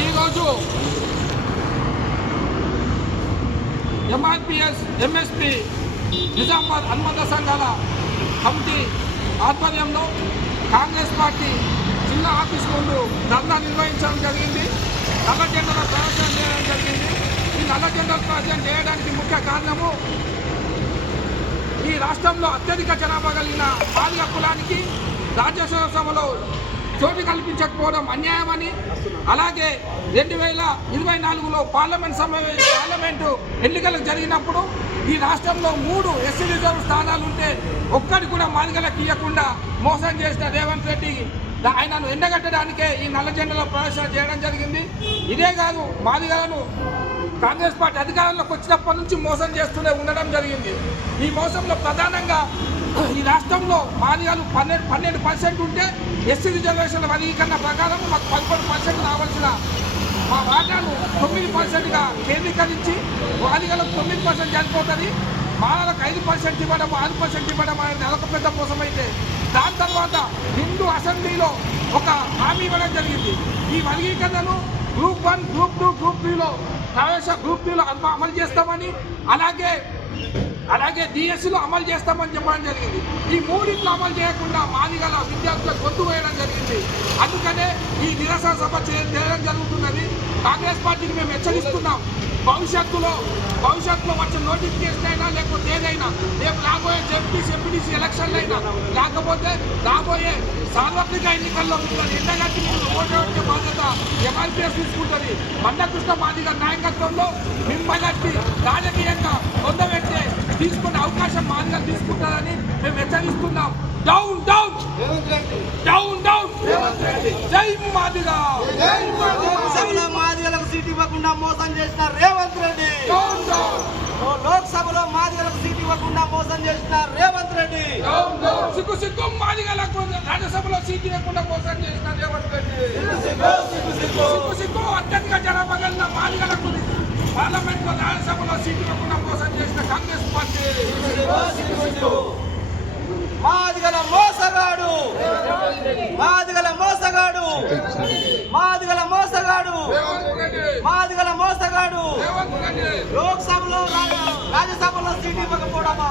ఈరోజు ఎంఆర్పిఎస్ ఎంఎస్పి నిజామాబాద్ అనుబంధ సంఘాల కమిటీ ఆధ్వర్యంలో కాంగ్రెస్ పార్టీ జిల్లా ఆఫీస్ ముందు ధర్నా నిర్వహించడం జరిగింది. నల్ల జెండాల ప్రదర్శన చేయడం జరిగింది. ఈ నల్ల జెండాల ప్రదర్శన చేయడానికి ముఖ్య కారణము ఈ రాష్ట్రంలో అత్యధిక జనాభా కలిగిన మాదిగ కులానికి రాజ్యసభలో చోటు కల్పించకపోవడం అన్యాయమని, అలాగే 2024లో పార్లమెంటు ఎన్నికలు జరిగినప్పుడు ఈ రాష్ట్రంలో 3 ఎస్సీ రిజర్వ్ స్థానాలు ఉంటే ఒక్కటి కూడా మాదిగలకు ఇవ్వకుండా మోసం చేసిన రేవంత్ రెడ్డి ఆయనను ఎండగట్టడానికే ఈ నల్ల జెండాల ప్రదర్శన చేయడం జరిగింది. ఇదే కాదు, మాదిగలను కాంగ్రెస్ పార్టీ అధికారంలోకి వచ్చినప్పటి నుంచి మోసం చేస్తూనే ఉండడం జరిగింది. ఈ మోసంలో ప్రధానంగా ఈ రాష్ట్రంలో మాదిగలు 12% ఉంటే ఎస్సీ రిజర్వేషన్ల వర్గీకరణ ప్రకారం మాకు 11% రావాల్సిన మా వాటాను 9%గా కేంద్రీకరించి మాదిగలకు 9% చనిపోతుంది, మాలకు 5% ఇవ్వడం 6% ఇవ్వడం అనేది అదొక పెద్ద మోసం. అయితే దాని తర్వాత హిందూ అసెంబ్లీలో ఒక హామీ ఇవ్వడం జరిగింది. ఈ వర్గీకరణను గ్రూప్ 1, గ్రూప్ 2, గ్రూప్ 3లో గ్రూప్ 2లో అమలు చేస్తామని, అలాగే డిఎస్సిలో అమలు చేస్తామని చెప్పడం జరిగింది. ఈ మూడింట్లో అమలు చేయకుండా మాదిగల విద్యార్థులకు గొంతు వేయడం జరిగింది. అందుకనే ఈ నిరసన సభ చేయడం జరుగుతున్నది. కాంగ్రెస్ పార్టీకి మేము హెచ్చరిస్తున్నాం, భవిష్యత్తులో వచ్చిన నోటిఫికేషన్ అయినా లేకపోతే ఏదైనా రేపు రాబోయే ఎంపీటీసీ ఎలక్షన్లు అయినా లేకపోతే రాబోయే సార్వత్రిక ఎన్నికల్లో మిమ్మల్ని ఎండగట్టి మీరు ఓటు వేసే బాధ్యత ఎంఆర్పిఎస్ తీసుకుంటుంది. మందకృష్ణ మాదిగ నాయకత్వంలో మిమ్మల్ని రాజకీయంగా పొందబెట్టే తీసుకునే అవకాశం మాదిగ తీసుకుంటారని మేము హెచ్చరిస్తున్నాం. డౌన్ డౌన్ డౌన్ డౌన్ జై మాదిగ. మాదిగలకు సీట్ ఇవ్వకుండా మోసం చేసిన రేవంత్ రెడ్డి, లోక్సభలో మాదిగలకు సీట్ ఇవ్వకుండా మోసం చేసిన రేవంత్ రెడ్డి, సిగ్గు మాదిగలకు రాజ్యసభలో సీట్ ఇవ్వకుండా మోసం చేసిన రేవంత్ రెడ్డి, సిగ్గు అత్యధిక జనాభా కలిగిన మాదిగలకు పార్లమెంట్లో రాజ్యసభలో సీట్ ఇవ్వకుండా మోసం చేసిన కాంగ్రెస్ పార్టీ. మాదిగల మోసగాడు, మాదిగల మోసగాడు, మాదిగల మోసగాడు, మాదిగల మోసగాడు, లోక్సభలో రాజ్యసభలో సీట్ ఇవ్వకపోవడమా?